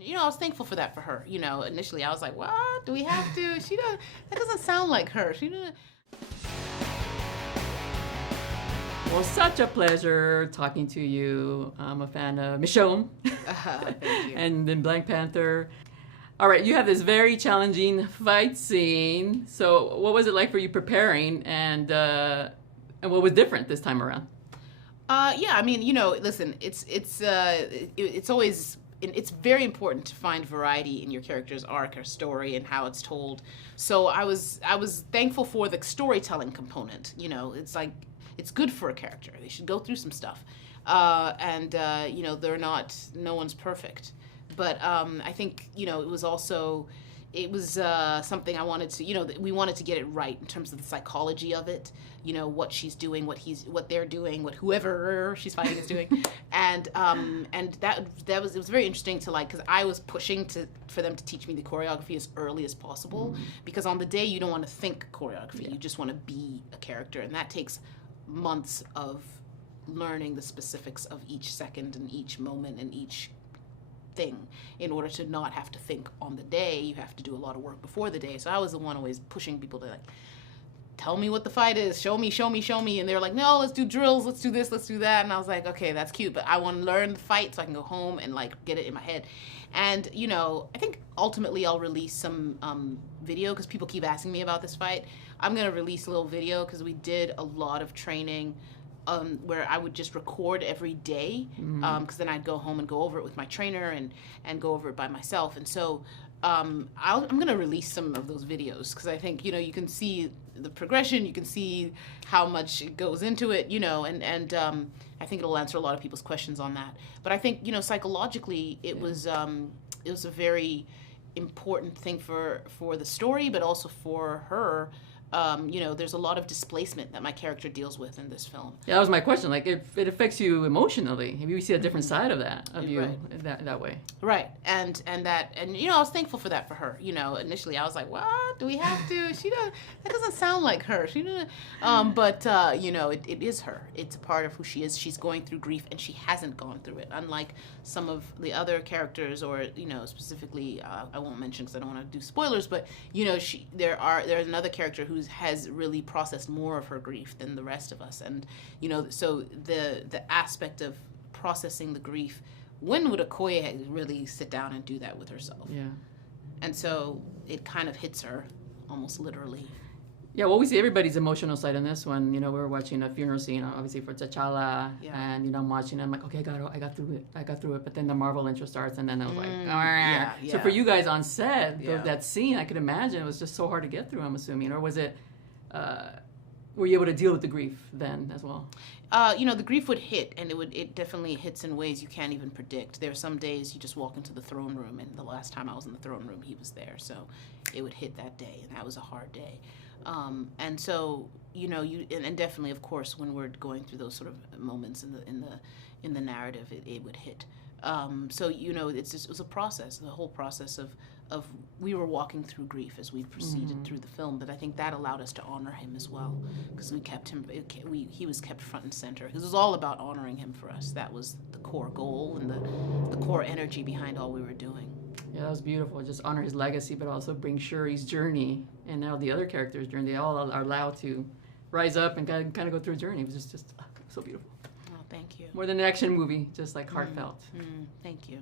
I was thankful for that for her. Initially I was like, what? Do we have to? That doesn't sound like her. She doesn't. Well, such a pleasure talking to you. I'm a fan of Michonne Thank you. and then Black Panther. All right, you have this very challenging fight scene. So what was it like for you preparing, and what was different this time around? Yeah, I mean, listen, it's always, it's very important to find variety in your character's arc or story and how it's told. So I was thankful for the storytelling component. It's like, it's good for a character. They should go through some stuff, and no one's perfect. But I think it was something I wanted to, we wanted to get it right in terms of the psychology of it, what she's doing, what they're doing, what whoever she's fighting is doing, and it was very interesting to because I was pushing for them to teach me the choreography as early as possible, because on the day you don't want to think choreography, you just want to be a character, and that takes months of learning the specifics of each second and each moment and each thing in order to not have to think on the day. You have to do a lot of work before the day. So I was the one always pushing people to tell me what the fight is, show me, and they're like, no, let's do drills, let's do this, let's do that, and I was like, okay, that's cute, but I want to learn the fight so I can go home and get it in my head. And I think ultimately I'll release some video, because people keep asking me about this fight. I'm gonna release a little video because we did a lot of training where I would just record every day, because then I'd go home and go over it with my trainer and go over it by myself. And so I'm going to release some of those videos, because I think, you can see the progression, you can see how much it goes into it, and I think it'll answer a lot of people's questions on that. But I think, psychologically, it was a very important thing for the story, but also for her. There's a lot of displacement that my character deals with in this film. Yeah, that was my question. If it affects you emotionally, if you see a different side of that, of you, right. that way. Right, and I was thankful for that for her. Initially I was like, what? Do we have to? That doesn't sound like her. She doesn't. But it is her. It's a part of who she is. She's going through grief, and she hasn't gone through it. Unlike some of the other characters, or specifically, I won't mention because I don't want to do spoilers. But there's another character who has really processed more of her grief than the rest of us, and so the aspect of processing the grief, when would Okoye really sit down and do that with herself? Yeah. And so it kind of hits her almost literally. Yeah, well, we see everybody's emotional side in this one. We were watching a funeral scene, obviously, for T'Challa, and I'm watching, I'm like, okay, I got through it, but then the Marvel intro starts, and then I was like, yeah. So for you guys on set, that scene, I could imagine it was just so hard to get through, I'm assuming, or was it, were you able to deal with the grief then as well? The grief would hit, and it definitely hits in ways you can't even predict. There are some days you just walk into the throne room, and the last time I was in the throne room, he was there, so it would hit that day, and that was a hard day. And so, and definitely, of course, when we're going through those sort of moments in the narrative, it would hit. So, it was a process, the whole process of we were walking through grief as we proceeded through the film, but I think that allowed us to honor him as well, because we kept him, he was kept front and center, because it was all about honoring him for us. That was the core goal and the core energy behind all we were doing. Yeah, that was beautiful. Just honor his legacy, but also bring Shuri's journey and now the other characters' journey. They all are allowed to rise up and kind of go through a journey. It was just so beautiful. Oh, thank you. More than an action movie, just heartfelt. Thank you.